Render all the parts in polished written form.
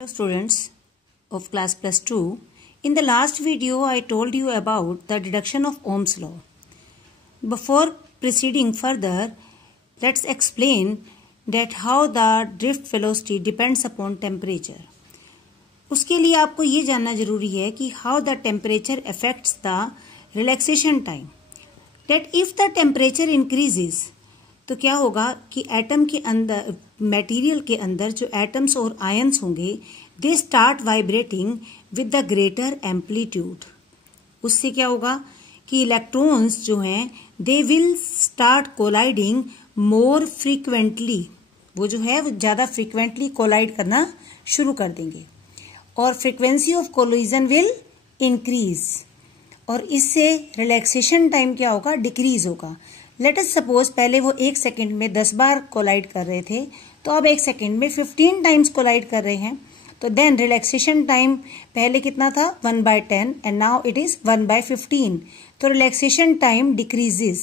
Hello students of class plus 2. In the last video I told you about the deduction of Ohm's law. Before proceeding further, let's explain that how the drift velocity depends upon temperature. उसके लिए आपको ये जानना जरूरी है कि how the temperature affects the relaxation time. That if the temperature increases, तो क्या होगा कि एटम के अंदर मटेरियल के अंदर जो एटम्स और आयंस होंगे they start vibrating with the greater amplitude. उससे क्या होगा कि इलेक्ट्रॉन्स जो हैं they will start colliding more frequently. वो जो है वो ज्यादा फ्रीक्वेंटली कोलाइड करना शुरू कर देंगे और frequency of collision will increase और इससे रिलैक्सेशन टाइम क्या होगा, डिक्रीज होगा. लेट अस सपोज पहले वो 1 सेकेंड में 10 बार कोलाइड कर रहे थे तो अब 1 सेकेंड में 15 टाइम्स कोलाइड कर रहे हैं. तो देन रिलैक्सेशन टाइम पहले कितना था 1/10 एंड नाउ इट इज 1/15. तो रिलैक्सेशन टाइम डिक्रीजेस.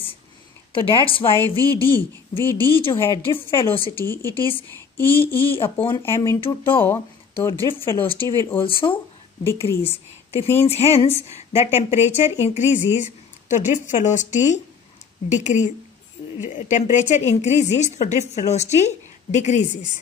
तो दैट्स वाई वी जो है drift velocity it is E/m into tau. तो drift velocity will also decrease. तो means hence the temperature increases तो drift velocity temperature increases so drift velocity decreases.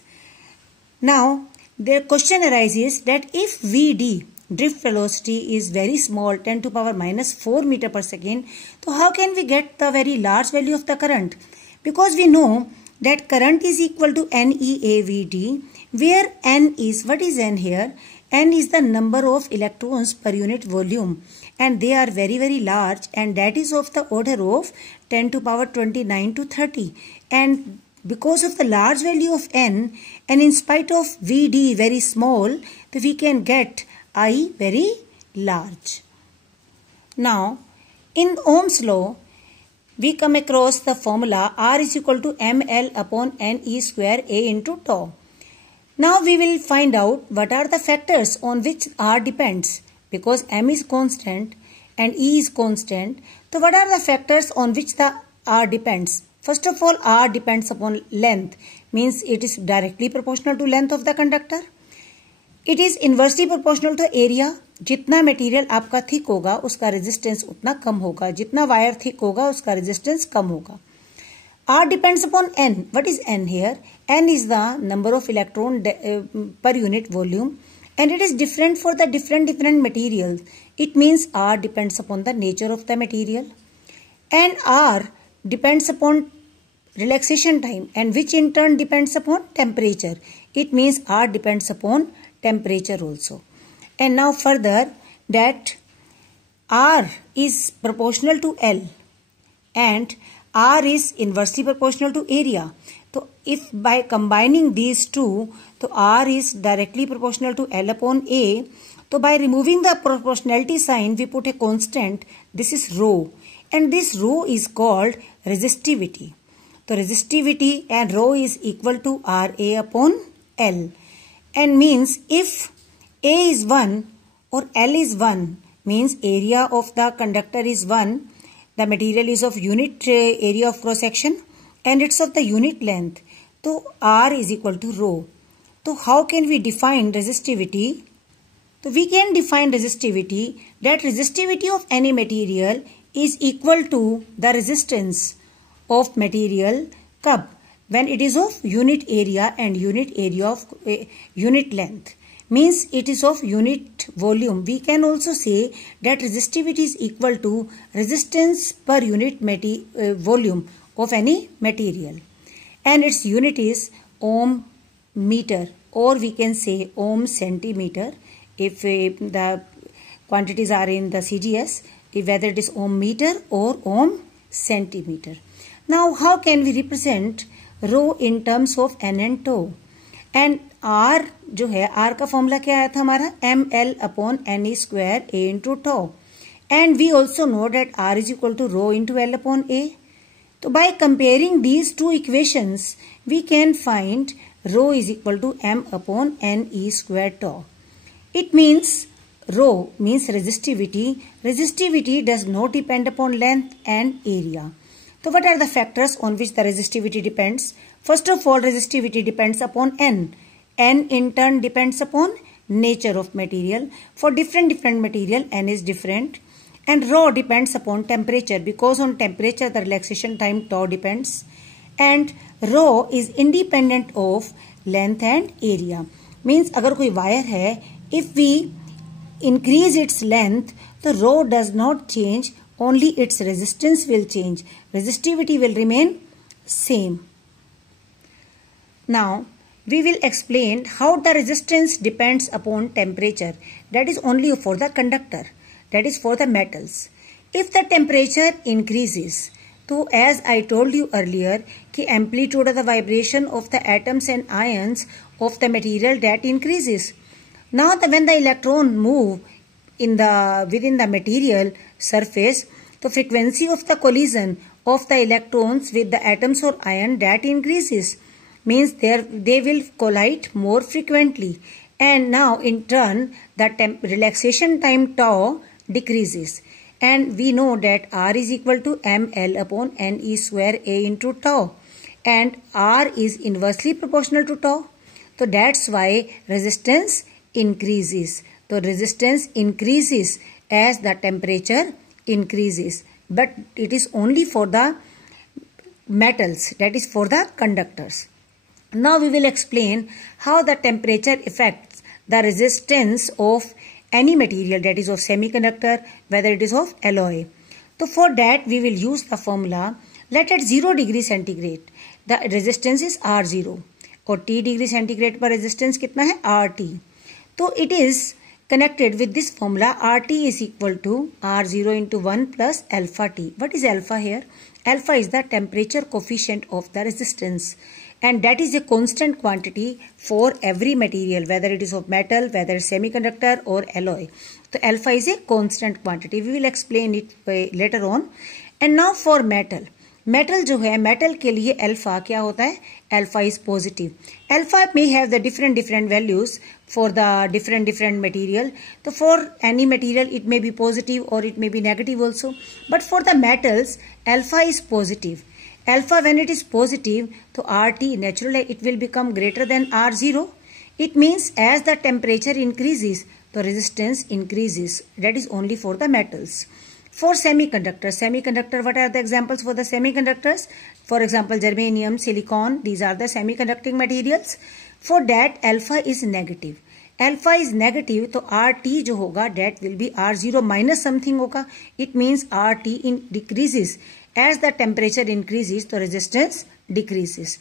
Now the question arises that if Vd drift velocity is very small 10 to power minus 4 meter per second, so how can we get the very large value of the current? Because we know that current is equal to NeAVd, where n is, what is n here? N is the number of electrons per unit volume and they are very very large and that is of the order of 10 to power 29 to 30. And because of the large value of n and in spite of Vd very small, so we can get I very large. Now in Ohm's law we come across the formula R is equal to ml upon ne square A into tau. Now we will find out what are the factors on which R depends. Because m is constant and E is constant, so what are the factors on which the R depends? First of all, R depends upon length, means it is directly proportional to length of the conductor. It is inversely proportional to area. जितना material आपका thick होगा उसका resistance उतना कम होगा, जितना wire thick होगा उसका resistance कम होगा. R depends upon n. What is n here? N is the number of electron per unit volume and it is different for the different materials. It means R depends upon the nature of the material. And R depends upon relaxation time and which in turn depends upon temperature. It means R depends upon temperature also. And now further that R is proportional to L and R is inversely proportional to area. So if by combining these two, so R is directly proportional to L upon A. So by removing the proportionality sign, we put a constant. This is rho. And this rho is called resistivity. So resistivity and rho is equal to RA upon L. And means if A is 1 or L is 1, means area of the conductor is 1. The material is of unit area of cross section and it's of the unit length. So R is equal to rho. So how can we define resistivity? So we can define resistivity that resistivity of any material is equal to the resistance of material कब? When it is of unit area and unit area of unit length. Means it is of unit volume. We can also say that resistivity is equal to resistance per unit volume of any material. And its unit is ohm meter or we can say ohm centimeter if the quantities are in the CGS, whether it is ohm meter or ohm centimeter. Now how can we represent rho in terms of n and tau? And R जो है R का formula क्या आया था हमारा ml upon ne square A into tau. And we also know that R is equal to rho into L upon A. So by comparing these two equations, we can find rho is equal to m upon ne square tau. It means rho means resistivity. Resistivity does not depend upon length and area. So what are the factors on which the resistivity depends? First of all, resistivity depends upon n. N in turn depends upon nature of material. For different material, N is different. And rho depends upon temperature, because on temperature the relaxation time tau depends. And rho is independent of length and area. Means अगर कोई wire है, if we increase its length, the rho does not change, only its resistance will change. Resistivity will remain same. Now, we will explain how the resistance depends upon temperature. That is only for the conductor. That is for the metals. If the temperature increases, so as I told you earlier, कि amplitude of the vibration of the atoms and ions of the material that increases. Now when the electron move within the material surface, the frequency of the collision of the electrons with the atoms or ion that increases. Means they will collide more frequently, and now in turn the relaxation time tau decreases, and we know that R is equal to ml upon ne square a into tau, and R is inversely proportional to tau. So that's why resistance increases. So resistance increases as the temperature increases, but it is only for the metals, that is for the conductors. Now we will explain how the temperature affects the resistance of any material, that is of semiconductor, whether it is of alloy. So for that we will use the formula. Let at 0 degree centigrade the resistance is R0 और T degree centigrade पर resistance कितना है RT. तो it is connected with this formula. RT is equal to R0 into 1 plus alpha T. What is alpha here? Alpha is the temperature coefficient of the resistance, and that is a constant quantity for every material, whether it is of metal, whether semiconductor or alloy. So alpha is a constant quantity. We will explain it later on. And now for metal. Metal जो है, metal के लिए alpha क्या होता है? Alpha is positive. Alpha may have the different values for the different material. तो for any material it may be positive और it may be negative also, but for the metals alpha is positive. Alpha when it is positive, so RT naturally it will become greater than R0. It means as the temperature increases, the resistance increases. That is only for the metals. For semiconductor, what are the examples for the semiconductors? For example, germanium, silicon, these are the semiconducting materials. For that, alpha is negative. Alpha is negative, तो RT जो होगा that will be R0 minus something होगा. It means RT decreases. As the temperature increases, the resistance decreases.